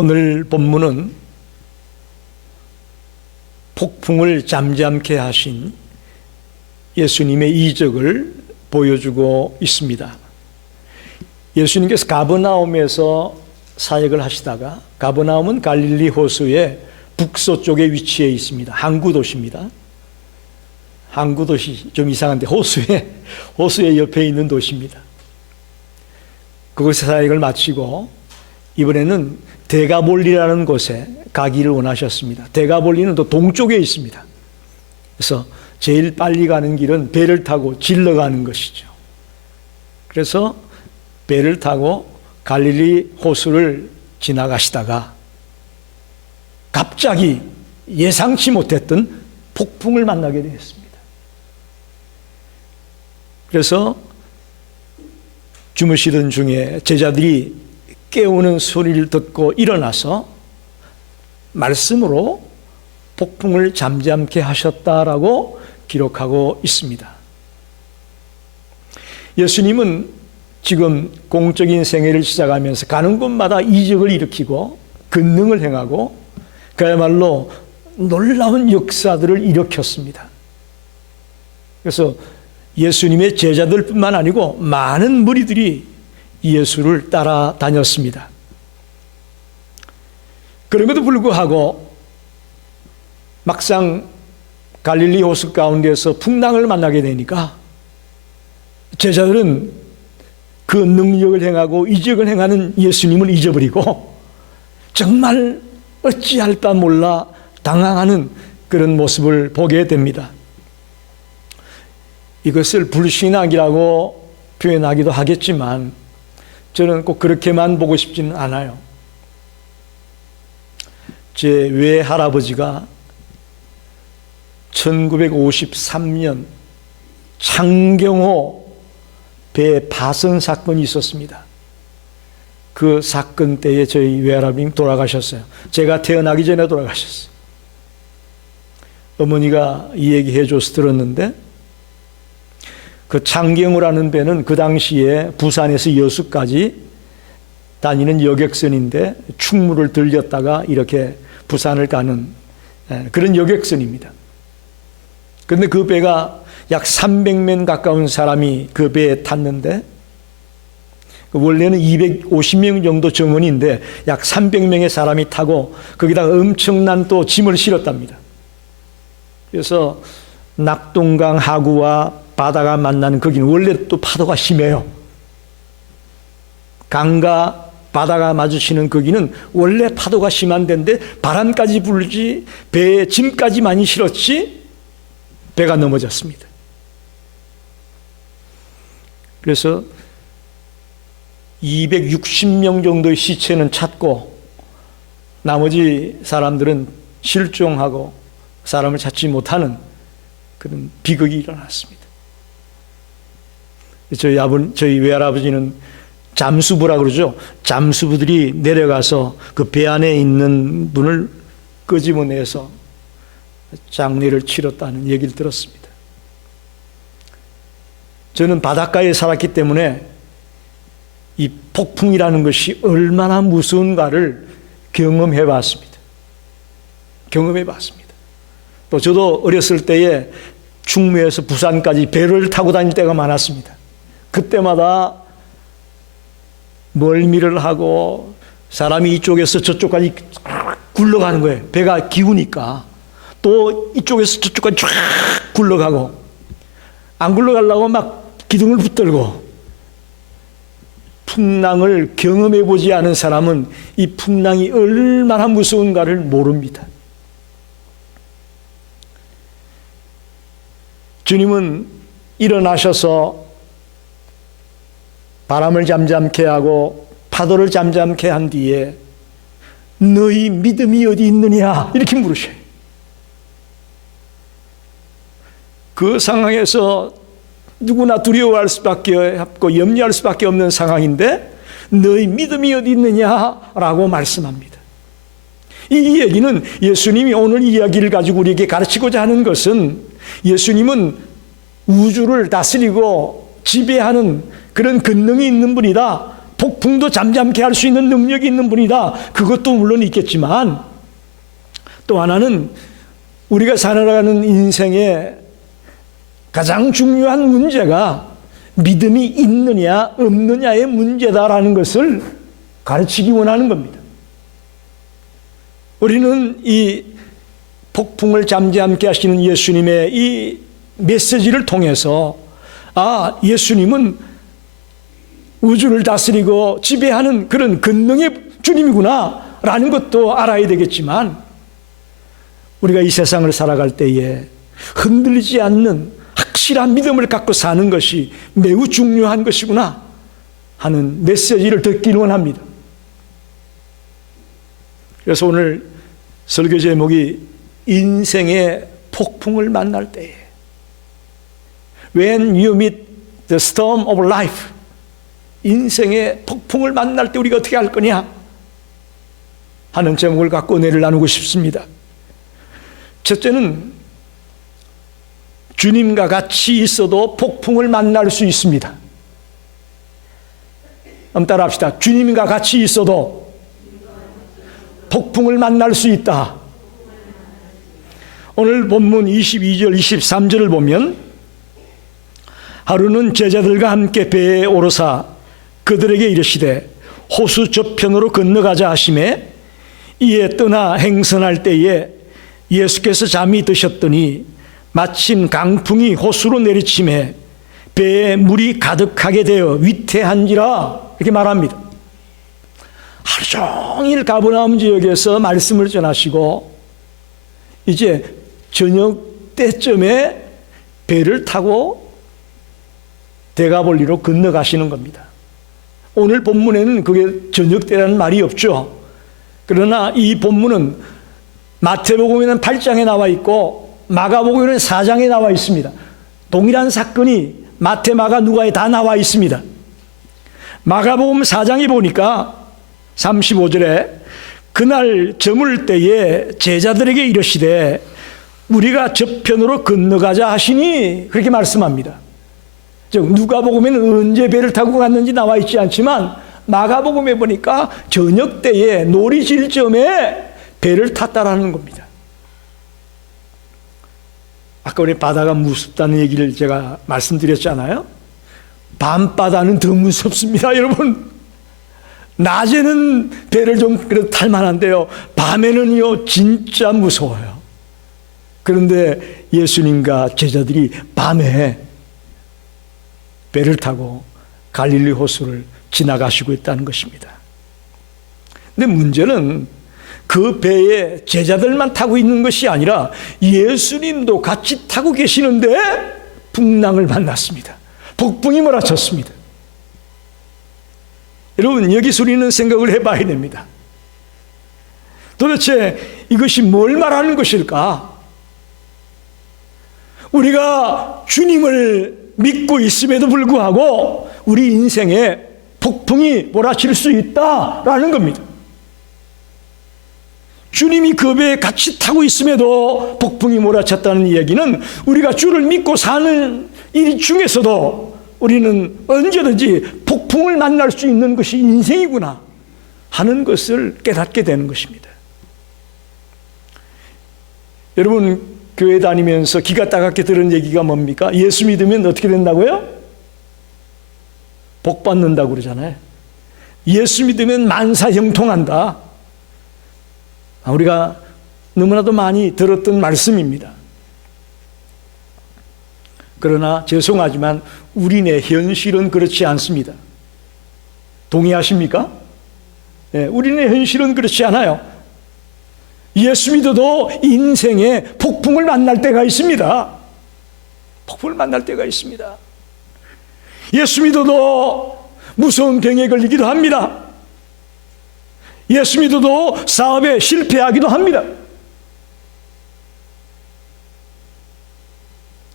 오늘 본문은 폭풍을 잠잠케 하신 예수님의 이적을 보여주고 있습니다. 예수님께서 가버나움에서 사역을 하시다가, 가버나움은 갈릴리 호수의 북서쪽에 위치해 있습니다. 항구 도시입니다. 항구 도시 좀 이상한데 호수의 옆에 있는 도시입니다. 그곳에 사역을 마치고 이번에는 데가볼리라는 곳에 가기를 원하셨습니다. 데가볼리는 또 동쪽에 있습니다. 그래서 제일 빨리 가는 길은 배를 타고 질러가는 것이죠. 그래서 배를 타고 갈릴리 호수를 지나가시다가 갑자기 예상치 못했던 폭풍을 만나게 되었습니다. 그래서 주무시던 중에 제자들이 깨우는 소리를 듣고 일어나서 말씀으로 폭풍을 잠잠케 하셨다라고 기록하고 있습니다. 예수님은 지금 공적인 생애를 시작하면서 가는 곳마다 이적을 일으키고 권능을 행하고 그야말로 놀라운 역사들을 일으켰습니다. 그래서 예수님의 제자들뿐만 아니고 많은 무리들이 예수를 따라다녔습니다. 그럼에도 불구하고 막상 갈릴리 호수 가운데서 풍랑을 만나게 되니까 제자들은 그 능력을 행하고 이적을 행하는 예수님을 잊어버리고 정말 어찌할까 몰라 당황하는 그런 모습을 보게 됩니다. 이것을 불신앙이라고 표현하기도 하겠지만 저는 꼭 그렇게만 보고 싶지는 않아요. 제 외할아버지가 1953년 창경호 배 파선 사건이 있었습니다. 그 사건 때에 저희 외할아버님 돌아가셨어요. 제가 태어나기 전에 돌아가셨어요. 어머니가 이 얘기 해줘서 들었는데 그 창경호라는 배는 그 당시에 부산에서 여수까지 다니는 여객선인데 충무를 들렸다가 이렇게 부산을 가는 그런 여객선입니다. 그런데 그 배가 약 300명 가까운 사람이 그 배에 탔는데 원래는 250명 정도 정원인데 약 300명의 사람이 타고 거기다가 엄청난 또 짐을 실었답니다. 그래서 낙동강 하구와 바다가 만나는 거기는 원래 또 파도가 심해요. 강과 바다가 마주치는 거기는 원래 파도가 심한 데인데 바람까지 불지 배에 짐까지 많이 실었지 배가 넘어졌습니다. 그래서 260명 정도의 시체는 찾고 나머지 사람들은 실종하고 사람을 찾지 못하는 그런 비극이 일어났습니다. 저희 외할아버지는 잠수부라 그러죠. 잠수부들이 내려가서 그 배 안에 있는 분을 끄집어내서 장례를 치렀다는 얘기를 들었습니다. 저는 바닷가에 살았기 때문에 이 폭풍이라는 것이 얼마나 무서운가를 경험해 봤습니다. 또 저도 어렸을 때에 충무에서 부산까지 배를 타고 다닐 때가 많았습니다. 그때마다 멀미를 하고 사람이 이쪽에서 저쪽까지 굴러가는 거예요. 배가 기우니까. 또 이쪽에서 저쪽까지 쫙 굴러가고 안 굴러가려고 막 기둥을 붙들고 풍랑을 경험해 보지 않은 사람은 이 풍랑이 얼마나 무서운가를 모릅니다. 주님은 일어나셔서 바람을 잠잠케 하고 파도를 잠잠케 한 뒤에 너희 믿음이 어디 있느냐 이렇게 물으셔요. 그 상황에서 누구나 두려워할 수밖에 없고 염려할 수밖에 없는 상황인데 너희 믿음이 어디 있느냐라고 말씀합니다. 이 얘기는 예수님이 오늘 이야기를 가지고 우리에게 가르치고자 하는 것은 예수님은 우주를 다스리고 지배하는 그런 권능이 있는 분이다. 폭풍도 잠잠케 할 수 있는 능력이 있는 분이다. 그것도 물론 있겠지만 또 하나는 우리가 살아가는 인생의 가장 중요한 문제가 믿음이 있느냐 없느냐의 문제다라는 것을 가르치기 원하는 겁니다. 우리는 이 폭풍을 잠잠케 하시는 예수님의 이 메시지를 통해서 예수님은 우주를 다스리고 지배하는 그런 권능의 주님이구나 라는 것도 알아야 되겠지만 우리가 이 세상을 살아갈 때에 흔들리지 않는 확실한 믿음을 갖고 사는 것이 매우 중요한 것이구나 하는 메시지를 듣기를 원합니다. 그래서 오늘 설교 제목이 인생의 폭풍을 만날 때에 When you meet the storm of life, 인생의 폭풍을 만날 때 우리가 어떻게 할 거냐 하는 제목을 갖고 은혜를 나누고 싶습니다. 첫째는 주님과 같이 있어도 폭풍을 만날 수 있습니다. 한번 따라합시다. 주님과 같이 있어도 폭풍을 만날 수 있다. 오늘 본문 22절 23절을 보면 하루는 제자들과 함께 배에 오르사 그들에게 이르시되 호수 저편으로 건너가자 하시매 이에 떠나 행선할 때에 예수께서 잠이 드셨더니 마침 강풍이 호수로 내리침에 배에 물이 가득하게 되어 위태한지라 이렇게 말합니다. 하루 종일 가버나움 지역에서 말씀을 전하시고 이제 저녁 때쯤에 배를 타고 대가볼리로 건너가시는 겁니다. 오늘 본문에는 그게 저녁 때라는 말이 없죠. 그러나 이 본문은 마태복음에는 8장에 나와 있고 마가복음에는 4장에 나와 있습니다. 동일한 사건이 마태, 마가, 누가에 다 나와 있습니다. 마가복음 4장에 보니까 35절에 그날 저물 때에 제자들에게 이르시되 우리가 저편으로 건너가자 하시니 그렇게 말씀합니다. 즉 누가복음에는 언제 배를 타고 갔는지 나와 있지 않지만 마가복음에 보니까 저녁 때에 놀이 질 점에 배를 탔다라는 겁니다. 아까 우리 바다가 무섭다는 얘기를 제가 말씀드렸잖아요. 밤바다는 더 무섭습니다, 여러분. 낮에는 배를 좀 그래도 탈 만한데요. 밤에는요, 진짜 무서워요. 그런데 예수님과 제자들이 밤에 배를 타고 갈릴리 호수를 지나가시고 있다는 것입니다. 근데 문제는 그 배에 제자들만 타고 있는 것이 아니라 예수님도 같이 타고 계시는데 풍랑을 만났습니다. 폭풍이 몰아쳤습니다. 여러분, 여기서 우리는 생각을 해봐야 됩니다. 도대체 이것이 뭘 말하는 것일까? 우리가 주님을 믿고 있음에도 불구하고 우리 인생에 폭풍이 몰아칠 수 있다라는 겁니다. 주님이 그 배에 같이 타고 있음에도 폭풍이 몰아쳤다는 이야기는 우리가 주를 믿고 사는 일 중에서도 우리는 언제든지 폭풍을 만날 수 있는 것이 인생이구나 하는 것을 깨닫게 되는 것입니다. 여러분, 교회 다니면서 기가 따갑게 들은 얘기가 뭡니까? 예수 믿으면 어떻게 된다고요? 복 받는다고 그러잖아요. 예수 믿으면 만사형통한다. 우리가 너무나도 많이 들었던 말씀입니다. 그러나 죄송하지만 우리네 현실은 그렇지 않습니다. 동의하십니까? 네, 우리네 현실은 그렇지 않아요. 예수 믿어도 인생에 폭풍을 만날 때가 있습니다. 폭풍을 만날 때가 있습니다. 예수 믿어도 무서운 병에 걸리기도 합니다. 예수 믿어도 사업에 실패하기도 합니다.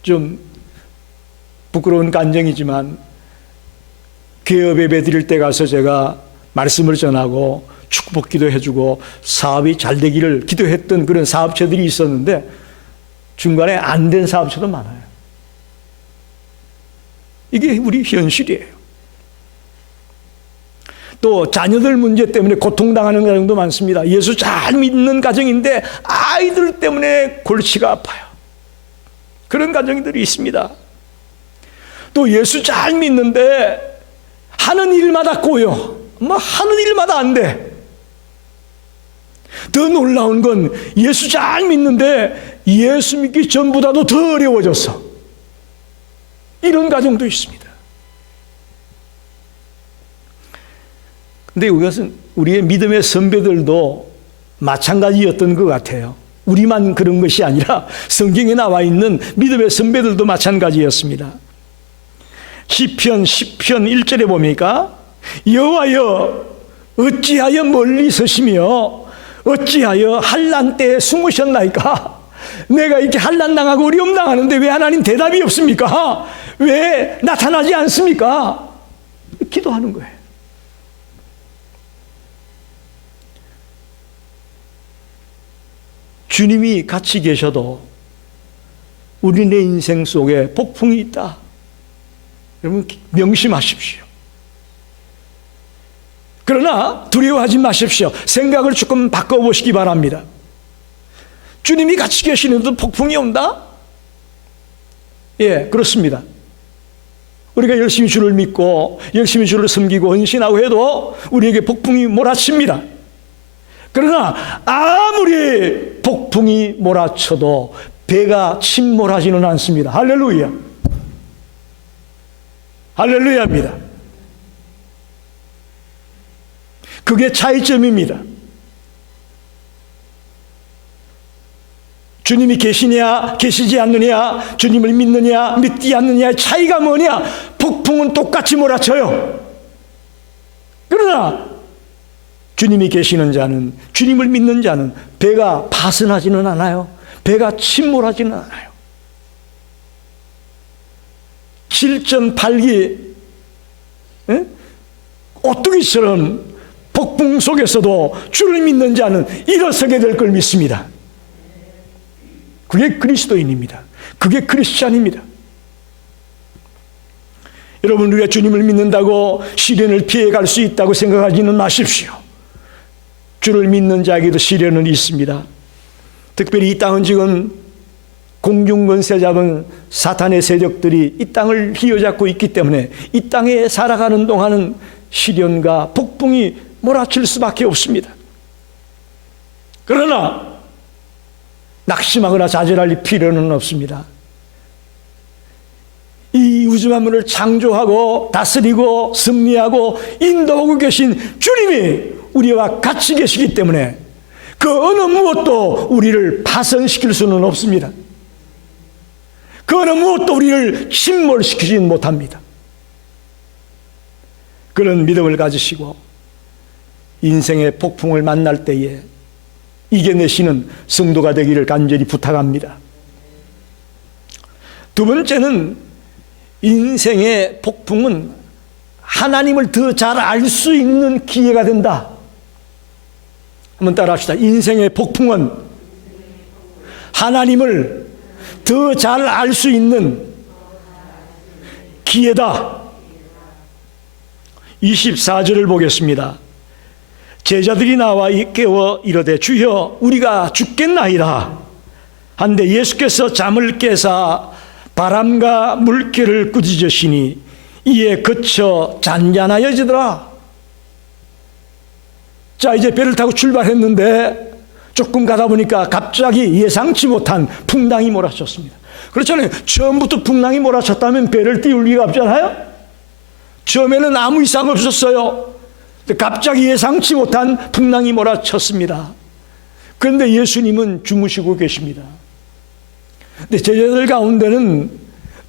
좀 부끄러운 간증이지만 개업 예배 드릴 때 가서 제가 말씀을 전하고 축복 기도해주고 사업이 잘 되기를 기도했던 그런 사업체들이 있었는데 중간에 안 된 사업체도 많아요. 이게 우리 현실이에요. 또 자녀들 문제 때문에 고통당하는 가정도 많습니다. 예수 잘 믿는 가정인데 아이들 때문에 골치가 아파요. 그런 가정들이 있습니다. 또 예수 잘 믿는데 하는 일마다 꼬여. 하는 일마다 안 돼. 더 놀라운 건 예수 잘 믿는데 예수 믿기 전보다도 더 어려워졌어. 이런 가정도 있습니다. 근데 이것은 우리의 믿음의 선배들도 마찬가지였던 것 같아요. 우리만 그런 것이 아니라 성경에 나와 있는 믿음의 선배들도 마찬가지였습니다. 시편 10편 1절에 보니까 여호와여 어찌하여 멀리 서시며 어찌하여 환난 때에 숨으셨나이까? 내가 이렇게 환난 당하고 어려움 당하는데 왜 하나님 대답이 없습니까? 왜 나타나지 않습니까? 기도하는 거예요. 주님이 같이 계셔도 우리네 인생 속에 폭풍이 있다. 여러분 명심하십시오. 그러나 두려워하지 마십시오. 생각을 조금 바꿔보시기 바랍니다. 주님이 같이 계시는데도 폭풍이 온다? 예, 그렇습니다. 우리가 열심히 주를 믿고 열심히 주를 섬기고 헌신하고 해도 우리에게 폭풍이 몰아칩니다. 그러나 아무리 폭풍이 몰아쳐도 배가 침몰하지는 않습니다. 할렐루야. 할렐루야입니다. 그게 차이점입니다. 주님이 계시냐 계시지 않느냐, 주님을 믿느냐 믿지 않느냐의 차이가 뭐냐? 폭풍은 똑같이 몰아쳐요. 그러나 주님이 계시는 자는, 주님을 믿는 자는 배가 파선하지는 않아요. 배가 침몰하지는 않아요. 7.8기 오뚜기처럼 폭풍 속에서도 주를 믿는 자는 일어서게 될 걸 믿습니다. 그게 그리스도인입니다. 그게 크리스찬입니다. 여러분, 우리가 주님을 믿는다고 시련을 피해갈 수 있다고 생각하지는 마십시오. 주를 믿는 자에게도 시련은 있습니다. 특별히 이 땅은 지금 공중권세 잡은 사탄의 세력들이 이 땅을 휘어잡고 있기 때문에 이 땅에 살아가는 동안은 시련과 폭풍이 몰아칠 수밖에 없습니다. 그러나 낙심하거나 좌절할 필요는 없습니다. 이 우주 만물을 창조하고 다스리고 승리하고 인도하고 계신 주님이 우리와 같이 계시기 때문에 그 어느 무엇도 우리를 파선시킬 수는 없습니다. 그 어느 무엇도 우리를 침몰시키지는 못합니다. 그런 믿음을 가지시고 인생의 폭풍을 만날 때에 이겨내시는 성도가 되기를 간절히 부탁합니다. 두 번째는 인생의 폭풍은 하나님을 더 잘 알 수 있는 기회가 된다. 한번 따라합시다. 인생의 폭풍은 하나님을 더 잘 알 수 있는 기회다. 24절을 보겠습니다. 제자들이 나와 깨워 이르되 주여 우리가 죽겠나이다 한데 예수께서 잠을 깨사 바람과 물결을 꾸짖으시니 이에 그쳐 잔잔하여지더라. 자, 이제 배를 타고 출발했는데 조금 가다 보니까 갑자기 예상치 못한 풍랑이 몰아쳤습니다. 그렇잖아요. 처음부터 풍랑이 몰아쳤다면 배를 띄울 리가 없잖아요. 처음에는 아무 이상 없었어요. 갑자기 예상치 못한 풍랑이 몰아쳤습니다. 그런데 예수님은 주무시고 계십니다. 근데 제자들 가운데는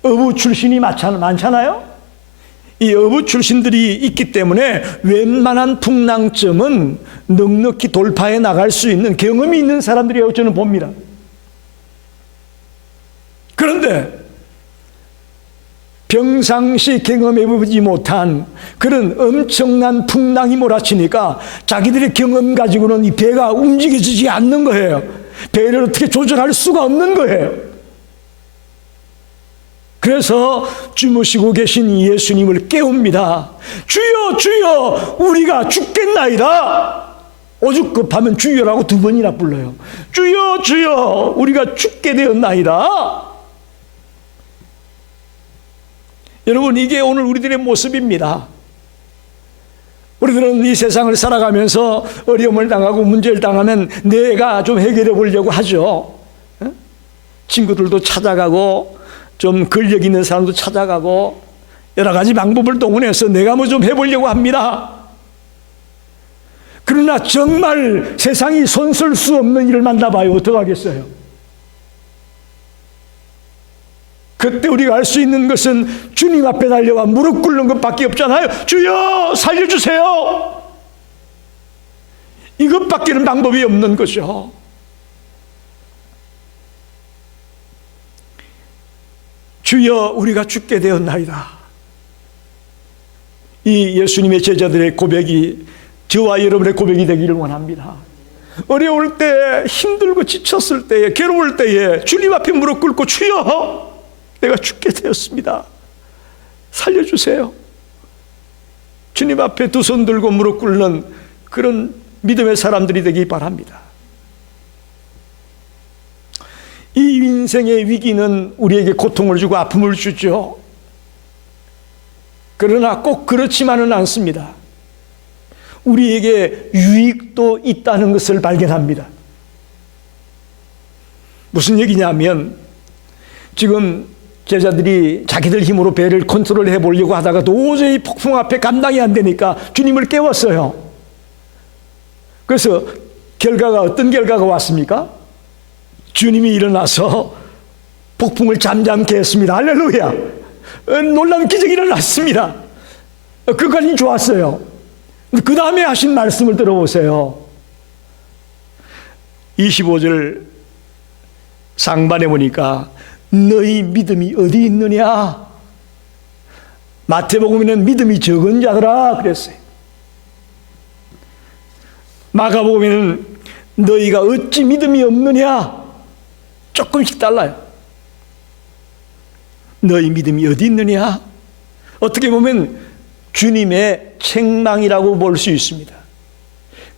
어부 출신이 많잖아요. 이 어부 출신들이 있기 때문에 웬만한 풍랑점은 넉넉히 돌파해 나갈 수 있는 경험이 있는 사람들이라고 저는 봅니다. 그런데 평상시 경험해보지 못한 그런 엄청난 풍랑이 몰아치니까 자기들의 경험 가지고는 이 배가 움직여지지 않는 거예요. 배를 어떻게 조절할 수가 없는 거예요. 그래서 주무시고 계신 예수님을 깨웁니다. 주여 주여 우리가 죽겠나이다. 오죽 급하면 주여라고 2번이나 불러요. 주여 주여 우리가 죽게 되었나이다. 여러분, 이게 오늘 우리들의 모습입니다. 우리들은 이 세상을 살아가면서 어려움을 당하고 문제를 당하면 내가 좀 해결해 보려고 하죠. 친구들도 찾아가고 좀 근력 있는 사람도 찾아가고 여러 가지 방법을 동원해서 내가 뭐 좀 해보려고 합니다. 그러나 정말 세상이 손쓸 수 없는 일을 만나봐요. 어떡하겠어요? 그때 우리가 알 수 있는 것은 주님 앞에 달려와 무릎 꿇는 것밖에 없잖아요. 주여 살려주세요. 이것밖에는 방법이 없는 거죠. 주여 우리가 죽게 되었나이다. 이 예수님의 제자들의 고백이 저와 여러분의 고백이 되기를 원합니다. 어려울 때, 힘들고 지쳤을 때에, 괴로울 때에 주님 앞에 무릎 꿇고 주여 내가 죽게 되었습니다. 살려주세요. 주님 앞에 2손 들고 무릎 꿇는 그런 믿음의 사람들이 되기 바랍니다. 이 인생의 위기는 우리에게 고통을 주고 아픔을 주죠. 그러나 꼭 그렇지만은 않습니다. 우리에게 유익도 있다는 것을 발견합니다. 무슨 얘기냐면 지금 제자들이 자기들 힘으로 배를 컨트롤해 보려고 하다가 도저히 폭풍 앞에 감당이 안 되니까 주님을 깨웠어요. 그래서 어떤 결과가 왔습니까? 주님이 일어나서 폭풍을 잠잠케 했습니다. 할렐루야. 놀라운 기적이 일어났습니다. 그까지는 좋았어요. 그 다음에 하신 말씀을 들어보세요. 25절 상반에 보니까 너희 믿음이 어디 있느냐? 마태복음에는 믿음이 적은 자들아 그랬어요. 마가복음에는 너희가 어찌 믿음이 없느냐? 조금씩 달라요. 너희 믿음이 어디 있느냐? 어떻게 보면 주님의 책망이라고 볼 수 있습니다.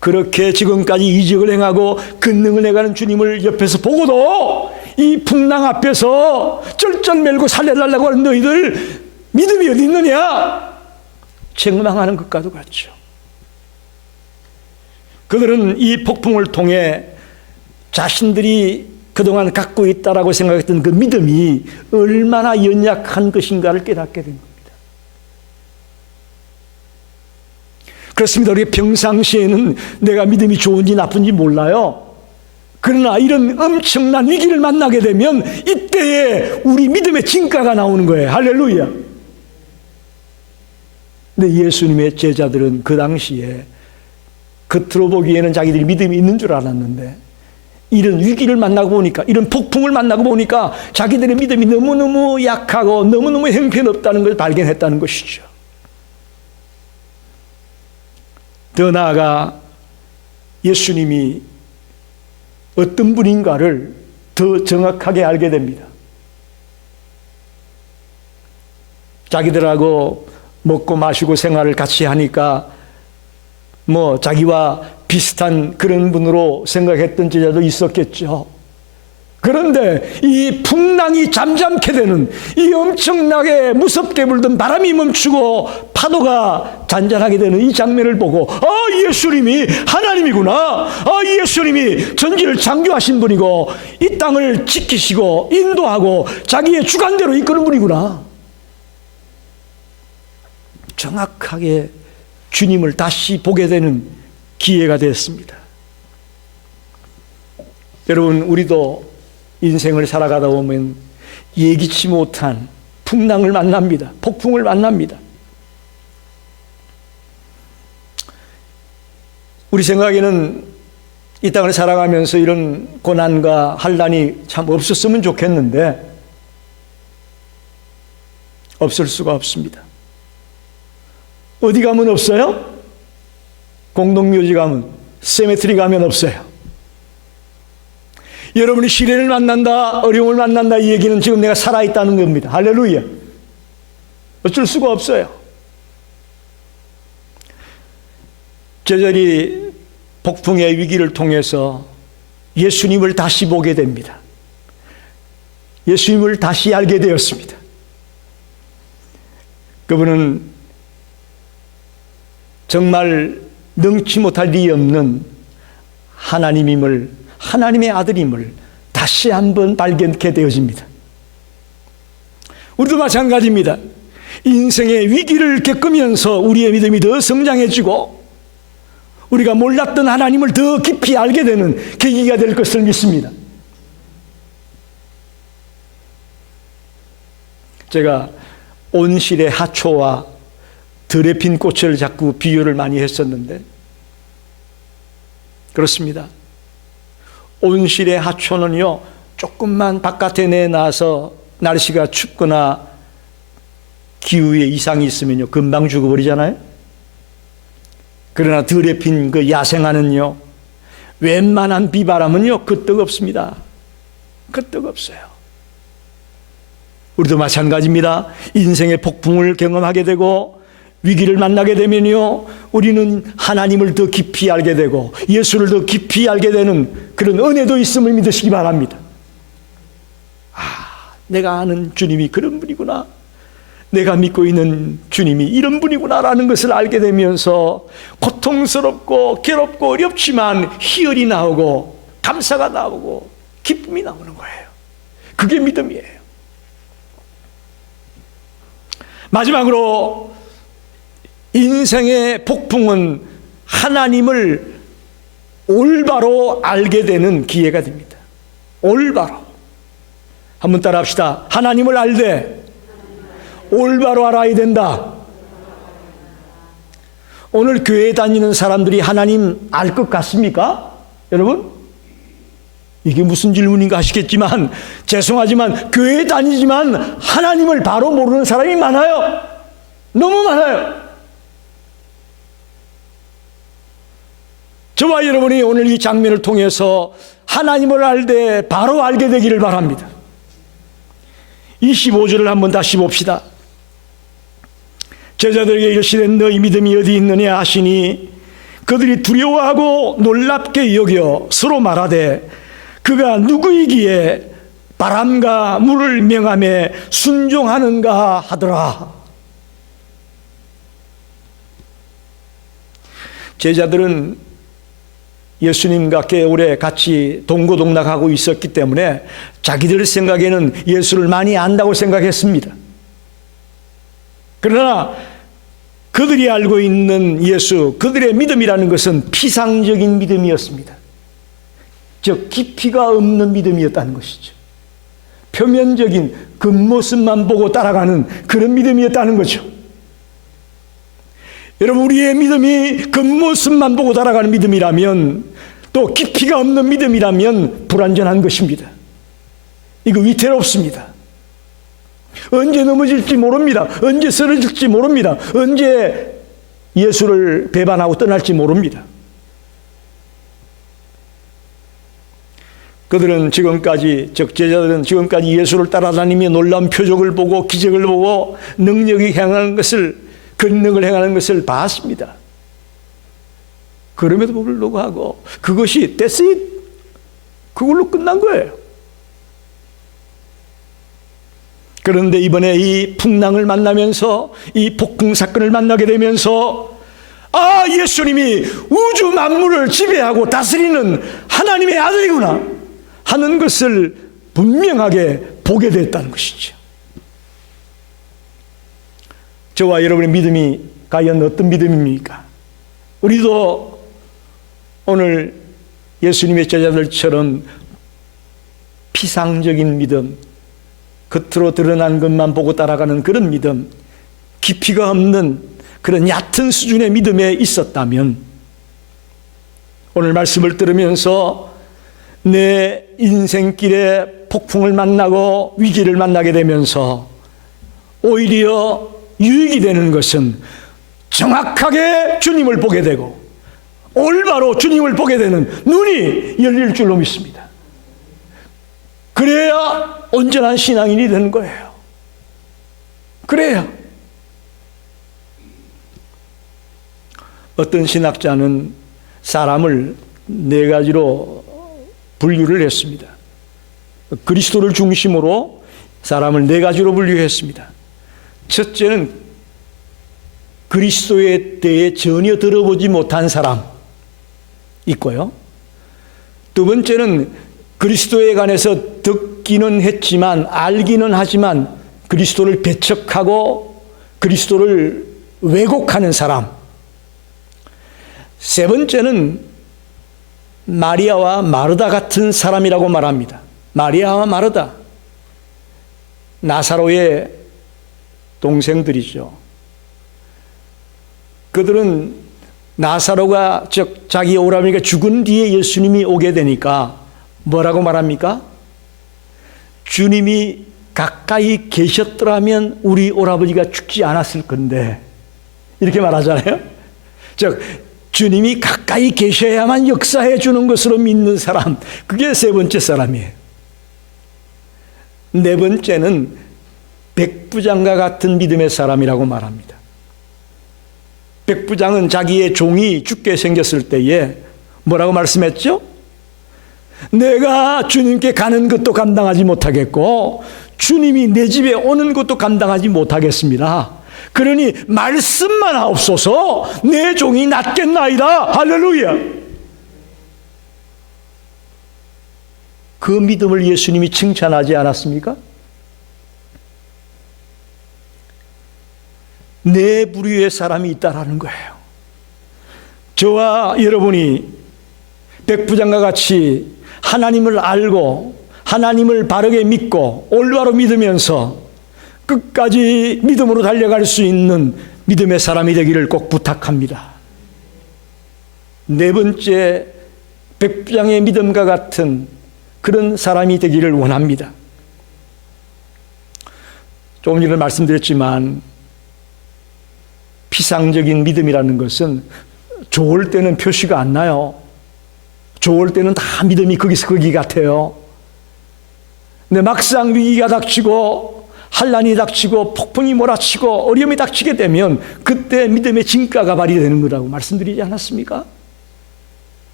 그렇게 지금까지 이적을 행하고 근능을 행하는 주님을 옆에서 보고도 이 풍랑 앞에서 쩔쩔 mel고 살려달라고 하는 너희들 믿음이 어디 있느냐? 책망하는 것과도 같죠. 그들은 이 폭풍을 통해 자신들이 그동안 갖고 있다라고 생각했던 그 믿음이 얼마나 연약한 것인가를 깨닫게 된 겁니다. 그렇습니다. 우리 평상시에는 내가 믿음이 좋은지 나쁜지 몰라요. 그러나 이런 엄청난 위기를 만나게 되면 이때에 우리 믿음의 진가가 나오는 거예요. 할렐루야. 근데 예수님의 제자들은 그 당시에 겉으로 보기에는 자기들이 믿음이 있는 줄 알았는데 이런 위기를 만나고 보니까, 이런 폭풍을 만나고 보니까 자기들의 믿음이 너무너무 약하고 너무너무 형편없다는 걸 발견했다는 것이죠. 더 나아가 예수님이 어떤 분인가를 더 정확하게 알게 됩니다. 자기들하고 먹고 마시고 생활을 같이 하니까 자기와 비슷한 그런 분으로 생각했던 제자도 있었겠죠. 그런데 이 풍랑이 잠잠케 되는, 이 엄청나게 무섭게 불던 바람이 멈추고 파도가 잔잔하게 되는 이 장면을 보고 예수님이 하나님이구나. 예수님이 전지를 창조하신 분이고 이 땅을 지키시고 인도하고 자기의 주관대로 이끄는 분이구나. 정확하게 주님을 다시 보게 되는 기회가 됐습니다. 여러분, 우리도 인생을 살아가다 보면 예기치 못한 풍랑을 만납니다. 폭풍을 만납니다. 우리 생각에는 이 땅을 살아가면서 이런 고난과 환난이 참 없었으면 좋겠는데 없을 수가 없습니다. 어디 가면 없어요? 공동묘지 가면, 세메트리 가면 없어요. 여러분이 시련을 만난다, 어려움을 만난다, 이 얘기는 지금 내가 살아있다는 겁니다. 할렐루야. 어쩔 수가 없어요. 제자들이 폭풍의 위기를 통해서 예수님을 다시 보게 됩니다. 예수님을 다시 알게 되었습니다. 그분은 정말 능치 못할 리 없는 하나님임을, 하나님의 아들임을 다시 한번 발견케 되어집니다. 우리도 마찬가지입니다. 인생의 위기를 겪으면서 우리의 믿음이 더 성장해지고 우리가 몰랐던 하나님을 더 깊이 알게 되는 계기가 될 것을 믿습니다. 제가 온실의 하초와 들에 핀 꽃을 자꾸 비유를 많이 했었는데 그렇습니다. 온실의 하초는요, 조금만 바깥에 내놔서 날씨가 춥거나 기후에 이상이 있으면요 금방 죽어버리잖아요. 그러나 들에 핀 그 야생화는요, 웬만한 비바람은요 끄떡없습니다. 끄떡없어요. 우리도 마찬가지입니다. 인생의 폭풍을 경험하게 되고 위기를 만나게 되면요, 우리는 하나님을 더 깊이 알게 되고 예수를 더 깊이 알게 되는 그런 은혜도 있음을 믿으시기 바랍니다. 아, 내가 아는 주님이 그런 분이구나, 내가 믿고 있는 주님이 이런 분이구나라는 것을 알게 되면서 고통스럽고 괴롭고 어렵지만 희열이 나오고 감사가 나오고 기쁨이 나오는 거예요. 그게 믿음이에요. 마지막으로 인생의 폭풍은 하나님을 올바로 알게 되는 기회가 됩니다. 올바로. 한번 따라 합시다. 하나님을 알되 올바로 알아야 된다. 오늘 교회 다니는 사람들이 하나님 알 것 같습니까? 여러분? 이게 무슨 질문인가 하시겠지만 죄송하지만 교회 다니지만 하나님을 바로 모르는 사람이 많아요. 너무 많아요. 저와 여러분이 오늘 이 장면을 통해서 하나님을 알되 바로 알게 되기를 바랍니다. 25절을 한번 다시 봅시다. 제자들에게 이르시되 너희 믿음이 어디 있느냐 하시니 그들이 두려워하고 놀랍게 여겨 서로 말하되 그가 누구이기에 바람과 물을 명하며 순종하는가 하더라. 제자들은 예수님과 꽤 오래 같이 동고동락하고 있었기 때문에 자기들 생각에는 예수를 많이 안다고 생각했습니다. 그러나 그들이 알고 있는 예수, 그들의 믿음이라는 것은 피상적인 믿음이었습니다. 즉 깊이가 없는 믿음이었다는 것이죠. 표면적인 겉모습만 보고 따라가는 그런 믿음이었다는 거죠. 여러분, 우리의 믿음이 겉모습만 보고 따라가는 믿음이라면, 또 깊이가 없는 믿음이라면 불완전한 것입니다. 이거 위태롭습니다. 언제 넘어질지 모릅니다. 언제 쓰러질지 모릅니다. 언제 예수를 배반하고 떠날지 모릅니다. 그들은 지금까지, 즉 제자들은 지금까지 예수를 따라다니며 놀라운 표적을 보고 기적을 보고 능력이 행하는 것을, 권능을 행하는 것을 봤습니다. 그럼에도 불구하고 그것이 that's it, 그걸로 끝난 거예요. 그런데 이번에 이 풍랑을 만나면서, 이 폭풍 사건을 만나게 되면서, 아, 예수님이 우주 만물을 지배하고 다스리는 하나님의 아들이구나 하는 것을 분명하게 보게 됐다는 것이죠. 저와 여러분의 믿음이 과연 어떤 믿음입니까? 우리도 오늘 예수님의 제자들처럼 피상적인 믿음, 겉으로 드러난 것만 보고 따라가는 그런 믿음, 깊이가 없는 그런 얕은 수준의 믿음에 있었다면, 오늘 말씀을 들으면서 내 인생길에 폭풍을 만나고 위기를 만나게 되면서 오히려 유익이 되는 것은 정확하게 주님을 보게 되고 올바로 주님을 보게 되는 눈이 열릴 줄로 믿습니다. 그래야 온전한 신앙인이 되는 거예요. 그래야. 어떤 신학자는 사람을 네 가지로 분류를 했습니다. 그리스도를 중심으로 사람을 네 가지로 분류했습니다. 첫째는 그리스도에 대해 전혀 들어보지 못한 사람 있고요. 두 번째는 그리스도에 관해서 듣기는 했지만 알기는 하지만 그리스도를 배척하고 그리스도를 왜곡하는 사람. 세 번째는 마리아와 마르다 같은 사람이라고 말합니다. 마리아와 마르다, 나사로의 동생들이죠. 그들은 나사로가 즉 자기 오라버니가 죽은 뒤에 예수님이 오게 되니까 뭐라고 말합니까? 주님이 가까이 계셨더라면 우리 오라버니가 죽지 않았을 건데, 이렇게 말하잖아요. 즉 주님이 가까이 계셔야만 역사해 주는 것으로 믿는 사람, 그게 세 번째 사람이에요. 네 번째는 백부장과 같은 믿음의 사람이라고 말합니다. 백부장은 자기의 종이 죽게 생겼을 때에 뭐라고 말씀했죠? 내가 주님께 가는 것도 감당하지 못하겠고 주님이 내 집에 오는 것도 감당하지 못하겠습니다. 그러니 말씀만 하옵소서, 내 종이 낫겠나이다. 할렐루야. 그 믿음을 예수님이 칭찬하지 않았습니까? 네 부류의 사람이 있다라는 거예요. 저와 여러분이 백부장과 같이 하나님을 알고 하나님을 바르게 믿고 올바로 믿으면서 끝까지 믿음으로 달려갈 수 있는 믿음의 사람이 되기를 꼭 부탁합니다. 네 번째, 백부장의 믿음과 같은 그런 사람이 되기를 원합니다. 조금 전에 말씀드렸지만 피상적인 믿음이라는 것은 좋을 때는 표시가 안 나요. 좋을 때는 다 믿음이 거기서 거기 같아요. 근데 막상 위기가 닥치고 환난이 닥치고 폭풍이 몰아치고 어려움이 닥치게 되면 그때 믿음의 진가가 발휘되는 거라고 말씀드리지 않았습니까?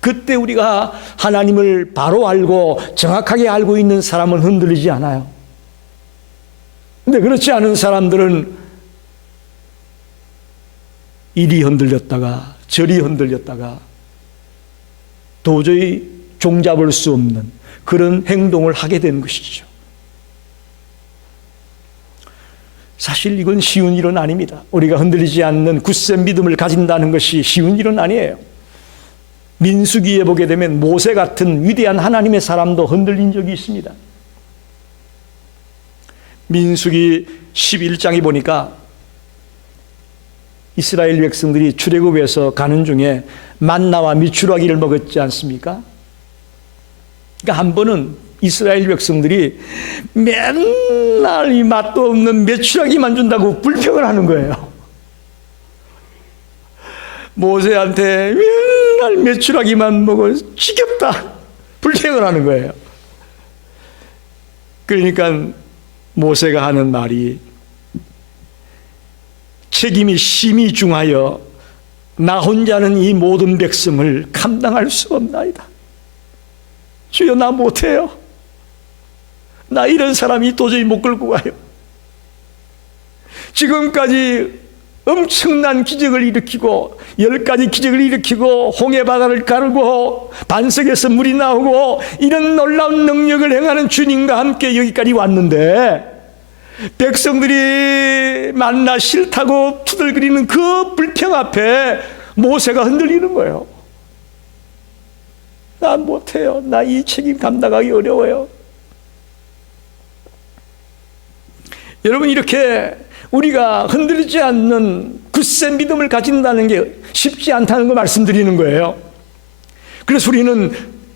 그때 우리가 하나님을 바로 알고 정확하게 알고 있는 사람은 흔들리지 않아요. 근데 그렇지 않은 사람들은 이리 흔들렸다가 저리 흔들렸다가 도저히 종잡을 수 없는 그런 행동을 하게 되는 것이죠. 사실 이건 쉬운 일은 아닙니다. 우리가 흔들리지 않는 굳센 믿음을 가진다는 것이 쉬운 일은 아니에요. 민수기에 보게 되면 모세 같은 위대한 하나님의 사람도 흔들린 적이 있습니다. 민수기 11장에 보니까 이스라엘 백성들이 출애굽에서 가는 중에 만나와 미추라기를 먹었지 않습니까? 그러니까 한 번은 이스라엘 백성들이 맨날 이 맛도 없는 메추라기만 준다고 불평을 하는 거예요. 모세한테 맨날 메추라기만 먹어 지겹다 불평을 하는 거예요. 그러니까 모세가 하는 말이 책임이 심히 중하여 나 혼자는 이 모든 백성을 감당할 수 없나이다. 주여, 나 못해요. 나 이런 사람이 도저히 못 끌고 가요. 지금까지 엄청난 기적을 일으키고 10가지 기적을 일으키고 홍해바다를 가르고 반석에서 물이 나오고 이런 놀라운 능력을 행하는 주님과 함께 여기까지 왔는데 백성들이 만나 싫다고 투덜거리는 그 불평 앞에 모세가 흔들리는 거예요. 나 못해요. 나 이 책임 감당하기 어려워요. 여러분, 이렇게 우리가 흔들리지 않는 굳센 믿음을 가진다는 게 쉽지 않다는 걸 말씀드리는 거예요. 그래서 우리는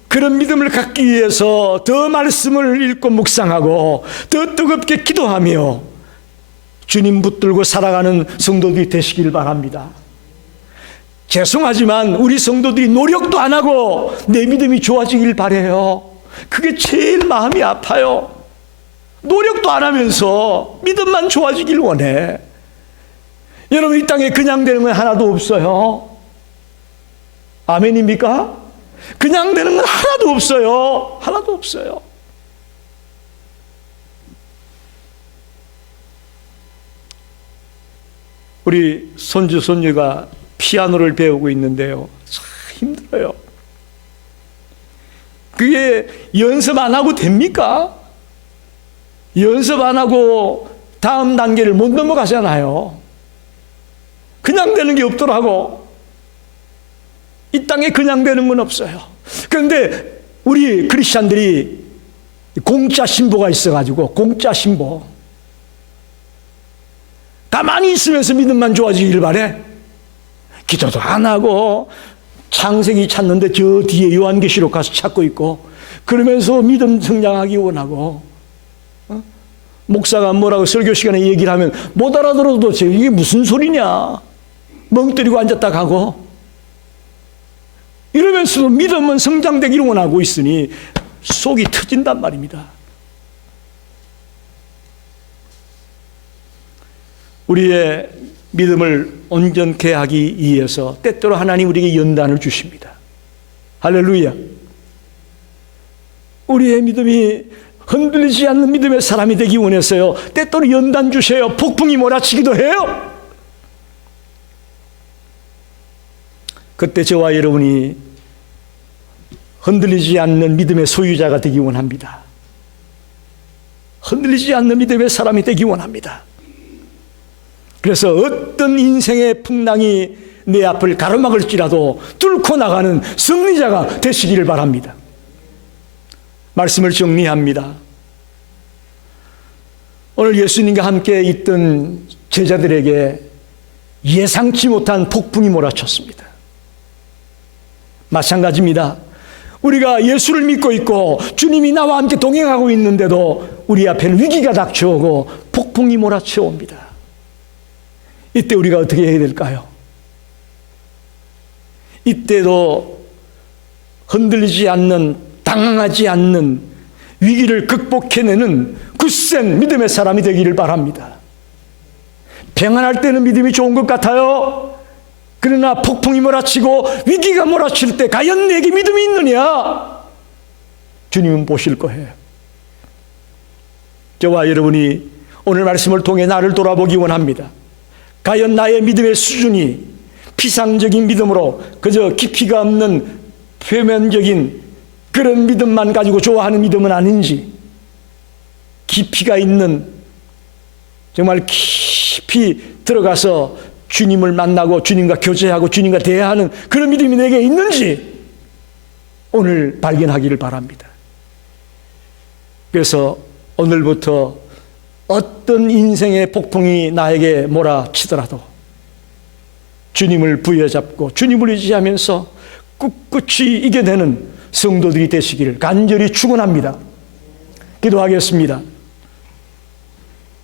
그런 믿음을 갖기 위해서 더 말씀을 읽고 묵상하고 더 뜨겁게 기도하며 주님 붙들고 살아가는 성도들이 되시길 바랍니다. 죄송하지만 우리 성도들이 노력도 안 하고 내 믿음이 좋아지길 바라요. 그게 제일 마음이 아파요. 노력도 안 하면서 믿음만 좋아지길 원해. 여러분, 이 땅에 그냥 되는 건 하나도 없어요. 아멘입니까? 그냥 되는 건 하나도 없어요. 하나도 없어요. 우리 손주, 손녀가 피아노를 배우고 있는데요. 참 힘들어요. 그게 연습 안 하고 됩니까? 연습 안 하고 다음 단계를 못 넘어가잖아요. 그냥 되는 게 없더라고. 이 땅에 그냥 되는 건 없어요. 그런데 우리 크리스찬들이 공짜 신보가 있어가지고, 공짜 신보. 가만히 있으면서 믿음만 좋아지길 바래. 기도도 안 하고 창세기 찾는데 저 뒤에 요한계시록 가서 찾고 있고, 그러면서 믿음 성장하기 원하고, 목사가 뭐라고 설교 시간에 얘기를 하면 못 알아들어도 이게 무슨 소리냐, 멍 때리고 앉았다 가고, 이러면서도 믿음은 성장되기를 원하고 있으니 속이 터진단 말입니다. 우리의 믿음을 온전케 하기 위해서 때때로 하나님 우리에게 연단을 주십니다. 할렐루야. 우리의 믿음이 흔들리지 않는 믿음의 사람이 되기 원해서요, 때때로 연단 주세요. 폭풍이 몰아치기도 해요. 그때 저와 여러분이 흔들리지 않는 믿음의 소유자가 되기 원합니다. 흔들리지 않는 믿음의 사람이 되기 원합니다. 그래서 어떤 인생의 풍랑이 내 앞을 가로막을지라도 뚫고 나가는 승리자가 되시기를 바랍니다. 말씀을 정리합니다. 오늘 예수님과 함께 있던 제자들에게 예상치 못한 폭풍이 몰아쳤습니다. 마찬가지입니다. 우리가 예수를 믿고 있고 주님이 나와 함께 동행하고 있는데도 우리 앞에는 위기가 닥쳐오고 폭풍이 몰아쳐옵니다. 이때 우리가 어떻게 해야 될까요? 이때도 흔들리지 않는, 당황하지 않는, 위기를 극복해내는 굳센 믿음의 사람이 되기를 바랍니다. 평안할 때는 믿음이 좋은 것 같아요. 그러나 폭풍이 몰아치고 위기가 몰아칠 때 과연 내게 믿음이 있느냐? 주님은 보실 거예요. 저와 여러분이 오늘 말씀을 통해 나를 돌아보기 원합니다. 과연 나의 믿음의 수준이 피상적인 믿음으로 그저 깊이가 없는 표면적인 그런 믿음만 가지고 좋아하는 믿음은 아닌지, 깊이가 있는, 정말 깊이 들어가서 주님을 만나고 주님과 교제하고 주님과 대화하는 그런 믿음이 내게 있는지 오늘 발견하기를 바랍니다. 그래서 오늘부터 어떤 인생의 폭풍이 나에게 몰아치더라도 주님을 부여잡고 주님을 의지하면서 꿋꿋이 이겨내는 성도들이 되시기를 간절히 축원합니다. 기도하겠습니다.